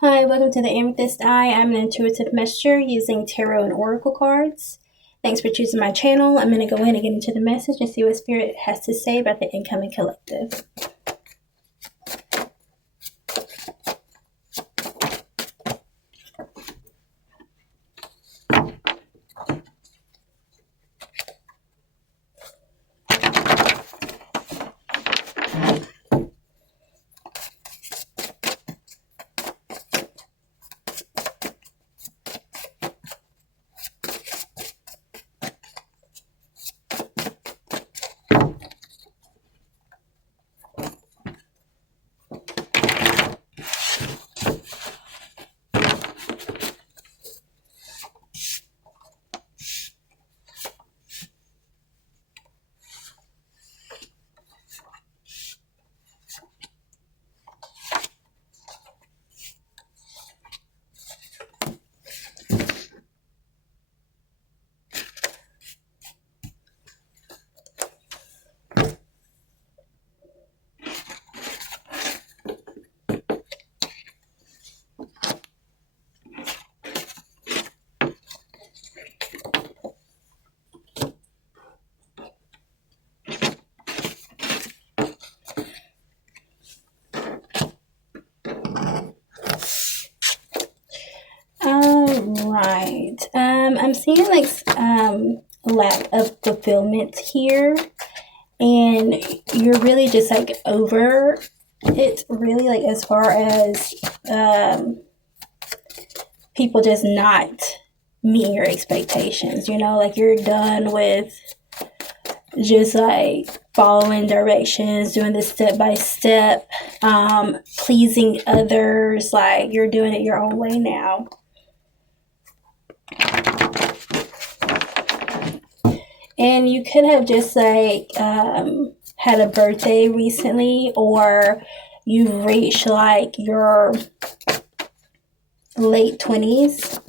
Hi, welcome to the Amethyst Eye. I'm an intuitive messenger using tarot and oracle cards. Thanks for choosing my channel. I'm going to go in and get into the message and see what Spirit has to say about the incoming collective. Right. I'm seeing lack of fulfillment here, and you're really just like over it. Really, like as far as people just not meeting your expectations. Like you're done with just like following directions, doing this step by step, pleasing others. Like you're doing it your own way now. And you could have just had a birthday recently, or you've reached like your late 20s.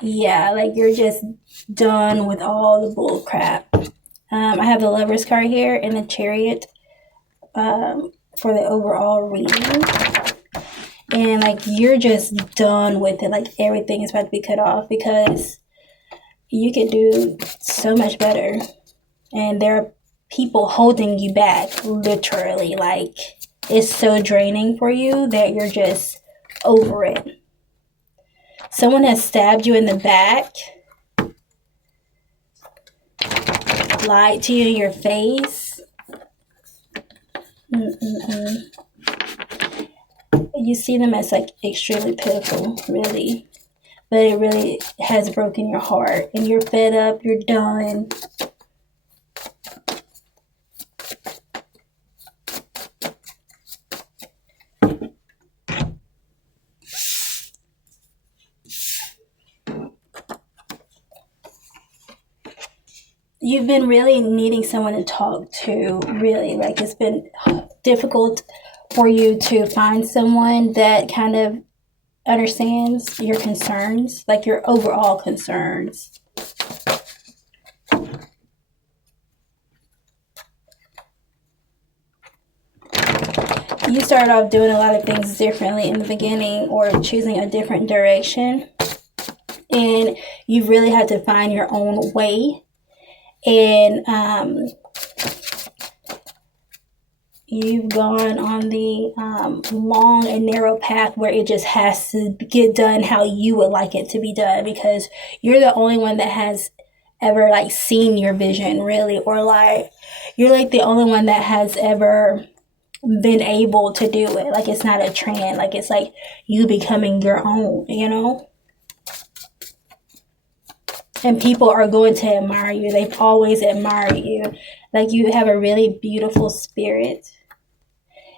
Yeah, like you're just done with all the bull crap. I have the Lovers card here and the Chariot for the overall reading. And like you're just done with it. Like everything is about to be cut off because you could do so much better. And there are people holding you back, literally. Like it's so draining for you that you're just over it. Someone has stabbed you in the back, lied to you in your face. You see them as like extremely pitiful, really. But it really has broken your heart, and you're fed up, you're done. You've been really needing someone to talk to, really. Like it's been difficult for you to find someone that kind of understands your concerns, like your overall concerns. You started off doing a lot of things differently in the beginning, or choosing a different direction, and you really had to find your own way. And you've gone on the long and narrow path where it just has to get done how you would like it to be done, because you're the only one that has ever like seen your vision, really, or like you're like the only one that has ever been able to do it. Like it's not a trend, like it's like you becoming your own. And people are going to admire you. They've always admired you. Like you have a really beautiful spirit.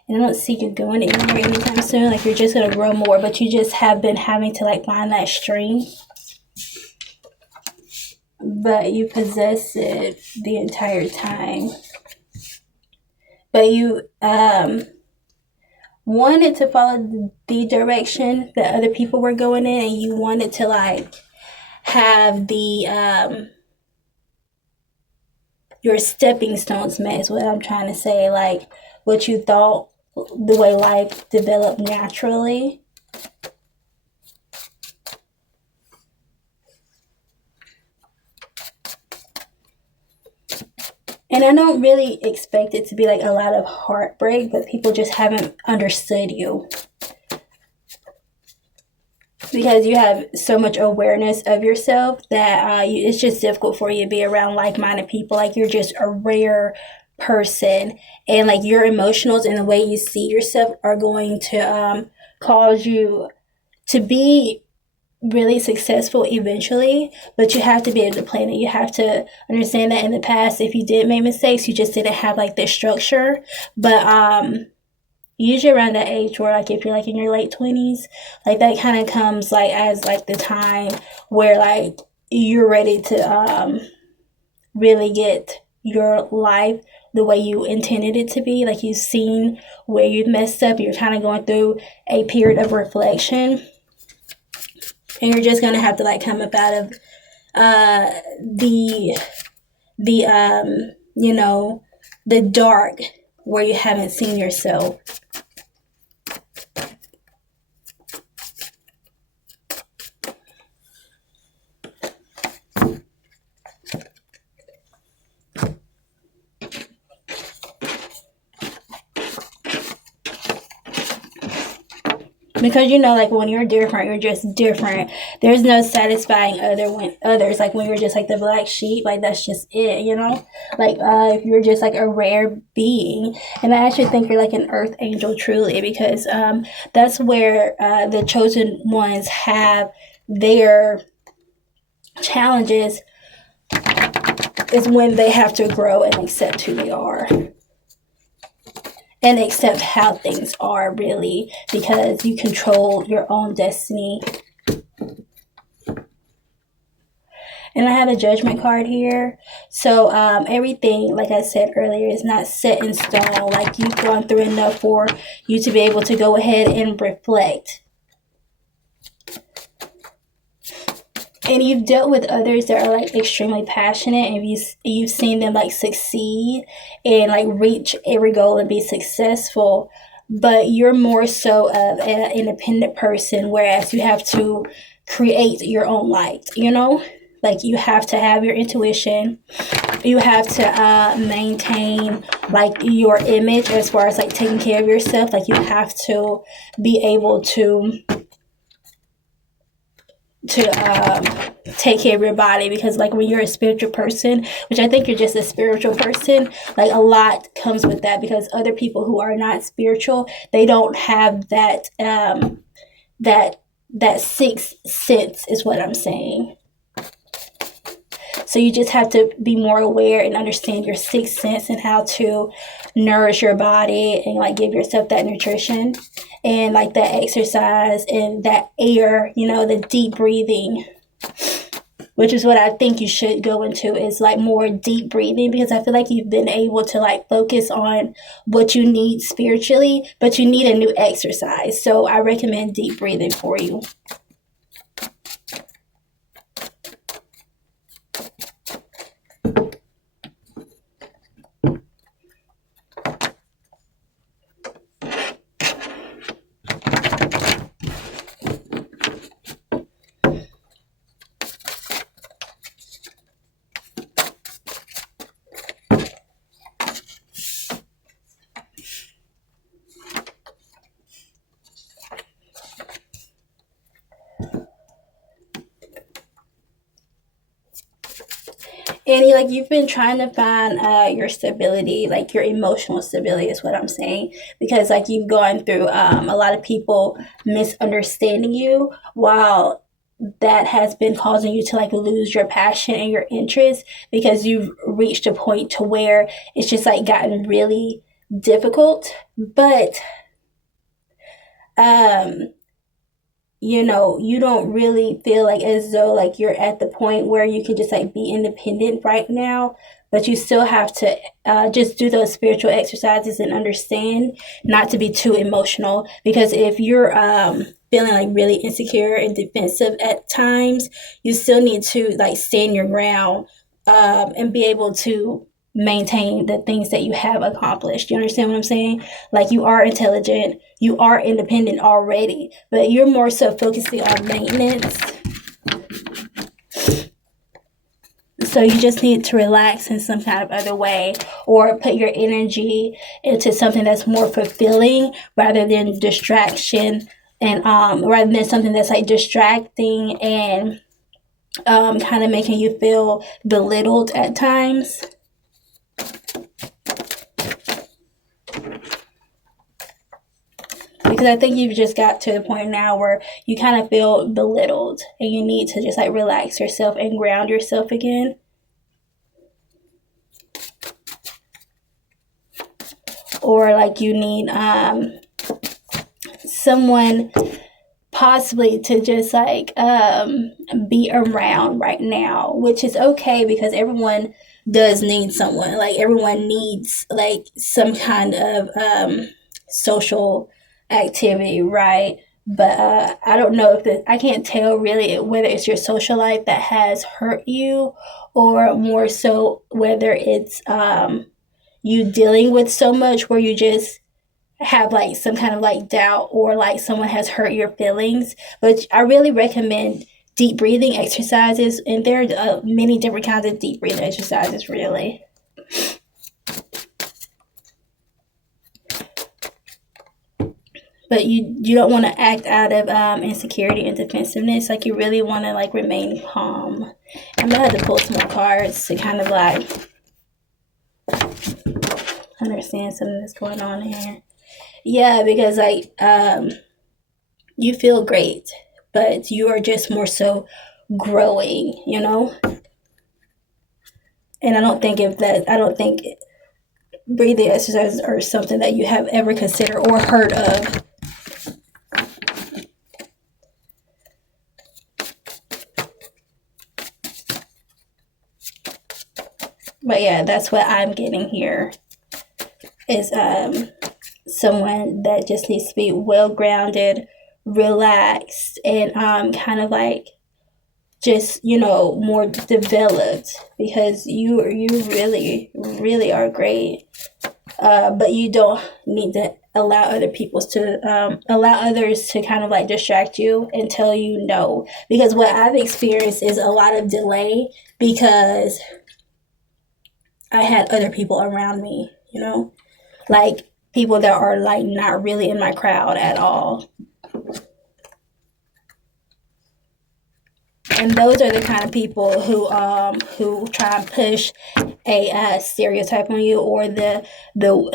And I don't see you going anywhere anytime soon. Like you're just gonna grow more, but you just have been having to like find that string. But you possess it the entire time. But you wanted to follow the direction that other people were going in, and you wanted to like have the your stepping stones met, is what I'm trying to say. Like what you thought the way life developed naturally. And I don't really expect it to be like a lot of heartbreak, but people just haven't understood you. Because you have so much awareness of yourself that it's just difficult for you to be around like-minded people. Like, you're just a rare person, and like your emotionals and the way you see yourself are going to cause you to be really successful eventually, but you have to be able to plan it. You have to understand that in the past, if you did make mistakes, you just didn't have like this structure. But usually around that age where like if you're like in your late 20s, like that kind of comes like as like the time where like you're ready to really get your life the way you intended it to be. Like, you've seen where you've messed up, you're kind of going through a period of reflection, and you're just gonna have to like come up out of the you know, the dark where you haven't seen yourself. Because, you know, like when you're different, you're just different. There's no satisfying others. Like when you're just like the black sheep, like that's just it, you know? Like if you're just like a rare being. And I actually think you're like an earth angel truly, because that's where the chosen ones have their challenges, is when they have to grow and accept who they are. And accept how things are, really, because you control your own destiny. And I have a judgment card here. So everything, like I said earlier, is not set in stone. Like, you've gone through enough for you to be able to go ahead and reflect. And you've dealt with others that are like extremely passionate, and you've seen them like succeed and like reach every goal and be successful. But you're more so of an independent person, whereas you have to create your own light, you know? Like, you have to have your intuition. You have to maintain like your image as far as like taking care of yourself. Like, you have to be able to take care of your body, because like when you're a spiritual person, which I think you're just a spiritual person, like a lot comes with that, because other people who are not spiritual, they don't have that that sixth sense, is what I'm saying. So you just have to be more aware and understand your sixth sense and how to nourish your body and like give yourself that nutrition and like that exercise and that air, you know, the deep breathing, which is what I think you should go into, is like more deep breathing, because I feel like you've been able to like focus on what you need spiritually, but you need a new exercise. So I recommend deep breathing for you. Annie, like you've been trying to find your stability, like your emotional stability is what I'm saying. Because like you've gone through a lot of people misunderstanding you, while that has been causing you to like lose your passion and your interest, because you've reached a point to where it's just like gotten really difficult. But um you know, you don't really feel like as though like you're at the point where you can just like be independent right now, but you still have to just do those spiritual exercises and understand not to be too emotional, because if you're feeling like really insecure and defensive at times, you still need to like stand your ground and be able to maintain the things that you have accomplished. You understand what I'm saying? Like, you are intelligent, you are independent already, but you're more so focusing on maintenance. So you just need to relax in some kind of other way, or put your energy into something that's more fulfilling rather than distraction, and rather than something that's like distracting and kind of making you feel belittled at times. Because I think you've just got to the point now where you kind of feel belittled and you need to just like relax yourself and ground yourself again. Or like you need someone possibly to just like be around right now, which is okay because everyone does need someone. Like, everyone needs like some kind of social activity, right? But I don't know if I can't tell really whether it's your social life that has hurt you, or more so whether it's you dealing with so much where you just have like some kind of like doubt, or like someone has hurt your feelings. But I really recommend deep breathing exercises, and there are many different kinds of deep breathing exercises, really. But you don't want to act out of insecurity and defensiveness. Like, you really want to like remain calm. I'm gonna have to pull some more cards to kind of like understand something that's going on here. Yeah, because like you feel great, but you are just more so growing, you know? And I don't think breathing exercises are something that you have ever considered or heard of. But yeah, that's what I'm getting here, is someone that just needs to be well grounded, relaxed, and kind of like just, more developed, because you really are great. But you don't need to allow others to kind of like distract you and tell you no. Because what I've experienced is a lot of delay because I had other people around me, like people that are like not really in my crowd at all. And those are the kind of people who try and push a stereotype on you, or the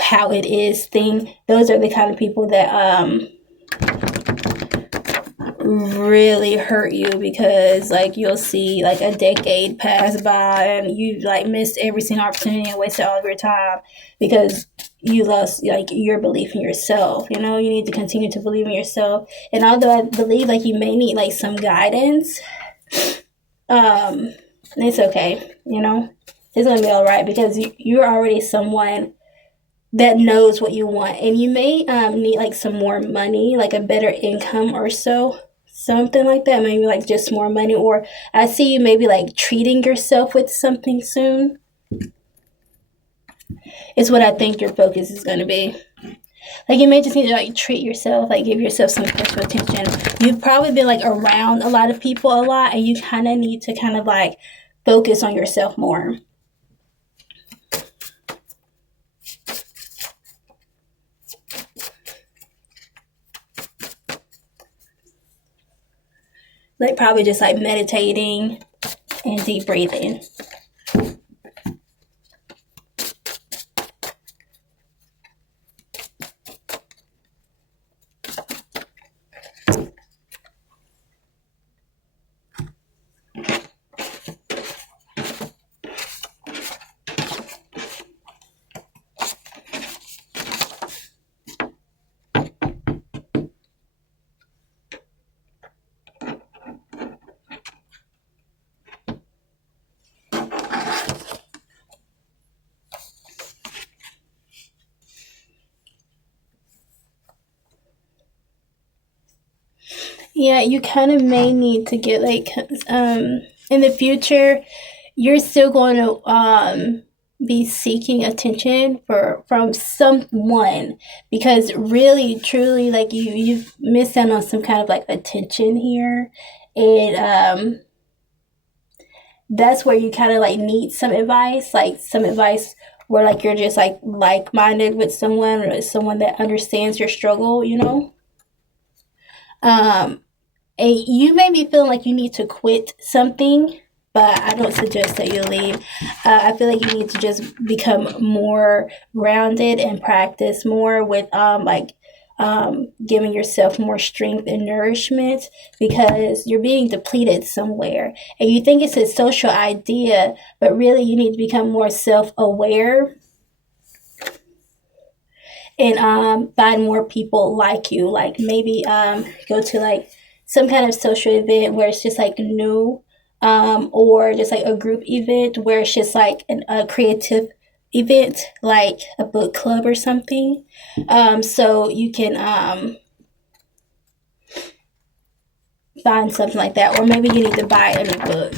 how it is thing. Those are the kind of people that really hurt you, because like you'll see like a decade pass by and you like missed every single opportunity and wasted all of your time because you lost like your belief in yourself. You need to continue to believe in yourself. And although I believe like you may need like some guidance, it's okay. It's gonna be all right, because you're already someone that knows what you want, and you may need like some more money, like a better income or so, something like that. Maybe like just more money, or I see you maybe like treating yourself with something soon. It's what I think your focus is going to be. Like, you may just need to like treat yourself, like give yourself some special attention. You've probably been like around a lot of people a lot, and you kind of need to kind of like focus on yourself more. Like, probably just like meditating and deep breathing. Yeah, you kind of may need to get like in the future, you're still going to be seeking attention from someone, because really truly like you've missed out on some kind of like attention here. And that's where you kind of like need some advice where like you're just like-minded with someone, or someone that understands your struggle, um and you may be feeling like you need to quit something, but I don't suggest that you leave. I feel like you need to just become more grounded and practice more with giving yourself more strength and nourishment, because you're being depleted somewhere. And you think it's a social idea, but really you need to become more self aware and find more people like you. Like maybe go to like some kind of social event where it's just like new, or just like a group event where it's just like a creative event, like a book club or something. So you can find something like that, or maybe you need to buy a new book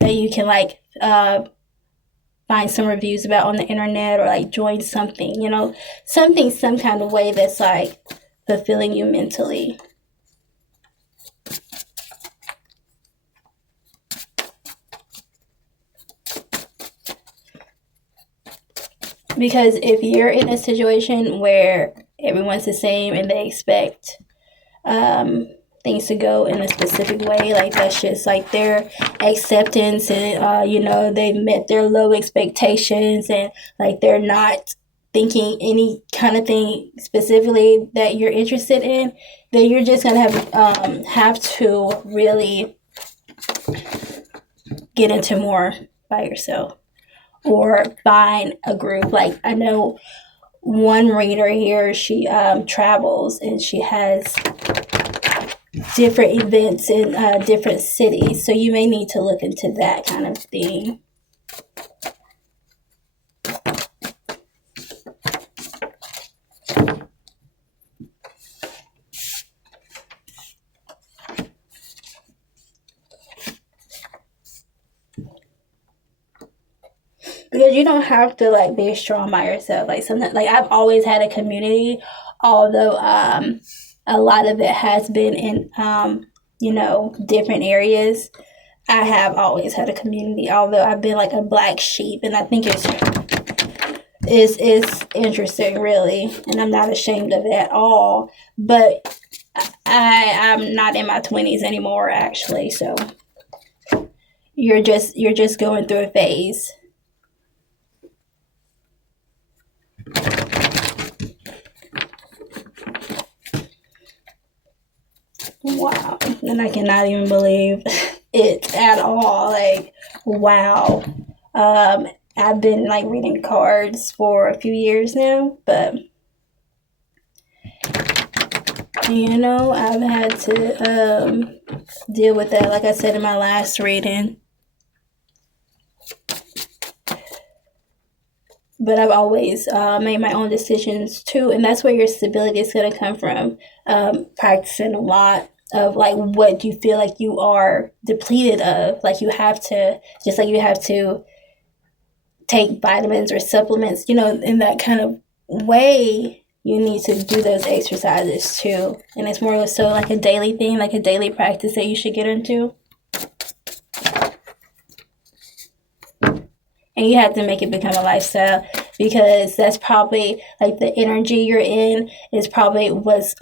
that you can like find some reviews about on the internet, or like join something, something, some kind of way that's like fulfilling you mentally. Because if you're in a situation where everyone's the same and they expect things to go in a specific way, like that's just like their acceptance, and they've met their low expectations, and like they're not thinking any kind of thing specifically that you're interested in, then you're just gonna have to really get into more by yourself, or find a group. Like I know one reader here, she travels and she has different events in different cities, so you may need to look into that kind of thing. Because you don't have to like be strong by yourself. Like something like I've always had a community, although a lot of it has been in different areas. I have always had a community, although I've been like a black sheep, and I think it's interesting, really, and I'm not ashamed of it at all. But I'm not in my 20s anymore, actually. So you're just going through a phase. Wow, and I cannot even believe it at all. Like, wow. I've been like reading cards for a few years now, but I've had to deal with that, like I said in my last reading. But I've always made my own decisions too, and that's where your stability is going to come from. Practicing a lot of like what you feel like you are depleted of. Like you have to, just like you have to take vitamins or supplements, in that kind of way. You need to do those exercises too, and it's more so like a daily thing, like a daily practice that you should get into. And you have to make it become a lifestyle, because that's probably like the energy you're in is probably what's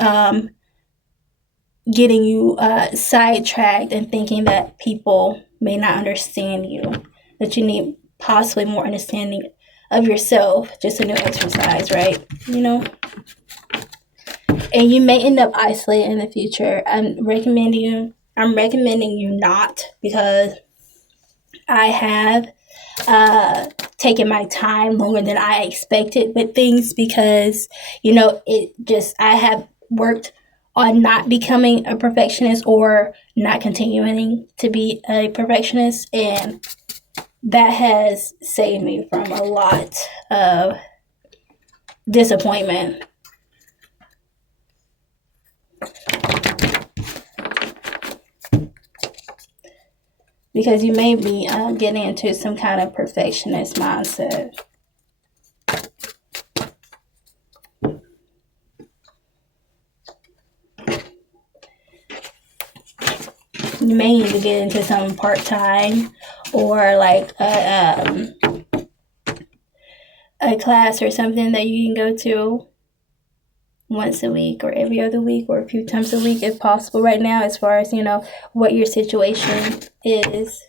getting you sidetracked and thinking that people may not understand you, that you need possibly more understanding of yourself, just a new exercise, right? And you may end up isolated in the future. I'm recommending you not, because I have taken my time longer than I expected with things, because I have worked on not becoming a perfectionist, or not continuing to be a perfectionist, and that has saved me from a lot of disappointment. because you may be getting into some kind of perfectionist mindset. You may need to get into some part-time or like a class or something that you can go to once a week or every other week or a few times a week if possible right now, as far as what your situation is.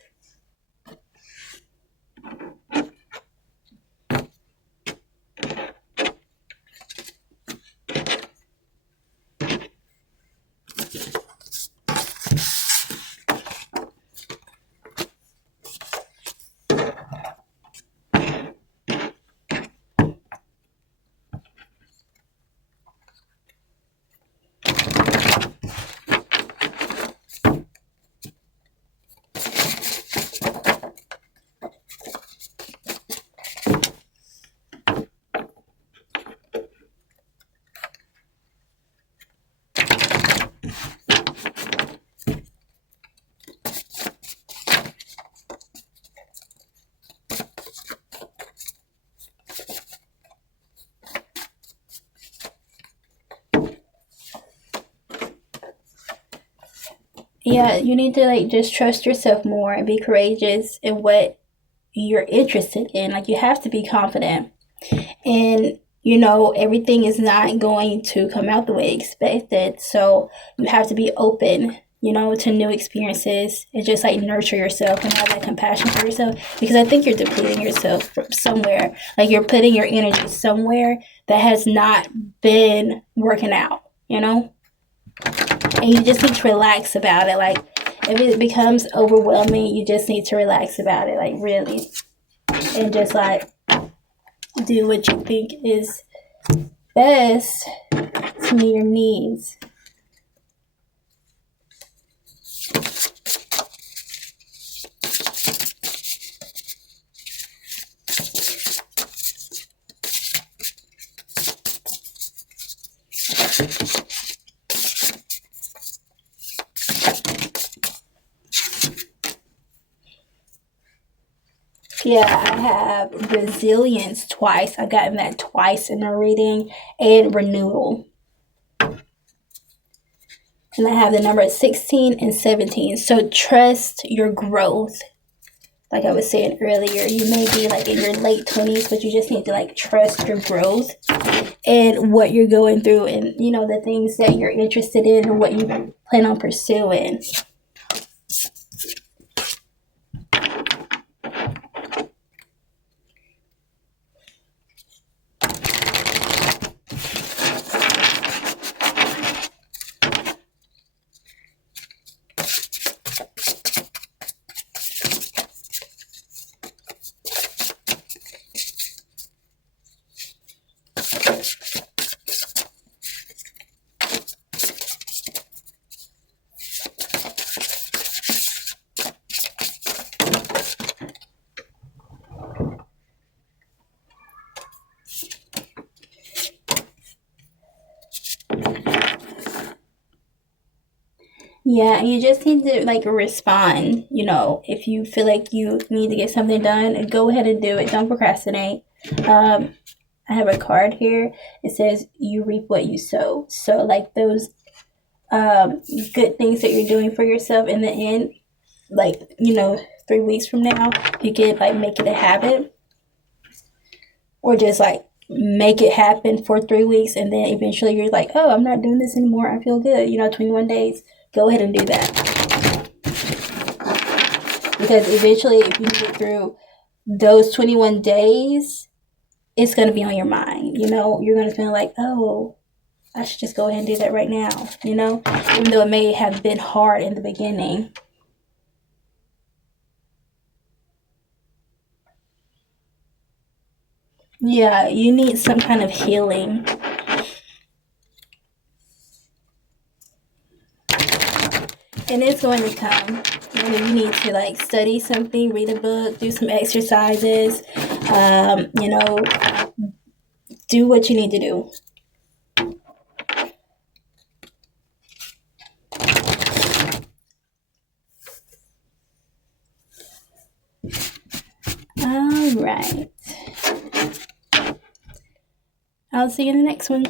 Yeah, you need to like just trust yourself more and be courageous in what you're interested in. Like you have to be confident. And everything is not going to come out the way expected. So you have to be open, to new experiences and just like nurture yourself and have that compassion for yourself. Because I think you're depleting yourself from somewhere. Like you're putting your energy somewhere that has not been working out, And you just need to relax about it. Like if it becomes overwhelming, you just need to relax about it, like really. And just like do what you think is best to meet your needs. Yeah, I have resilience twice. I've gotten that twice in a reading, and renewal. And I have the number 16 and 17. So trust your growth. Like I was saying earlier, you may be like in your late 20s, but you just need to like trust your growth and what you're going through and, the things that you're interested in and what you plan on pursuing. Yeah, you just need to like respond. If you feel like you need to get something done, go ahead and do it. Don't procrastinate. Um, I have a card here. It says you reap what you sow. So like those good things that you're doing for yourself in the end, like 3 weeks from now, you can like make it a habit, or just like make it happen for 3 weeks, and then eventually you're like, oh, I'm not doing this anymore. I feel good. 21 days. Go ahead and do that. Because eventually, if you get through those 21 days, it's going to be on your mind. You're going to feel like, oh, I should just go ahead and do that right now, even though it may have been hard in the beginning. Yeah, you need some kind of healing. And it's going to come. You need to like study something, read a book, do some exercises, do what you need to do. right. I'll see you in the next one.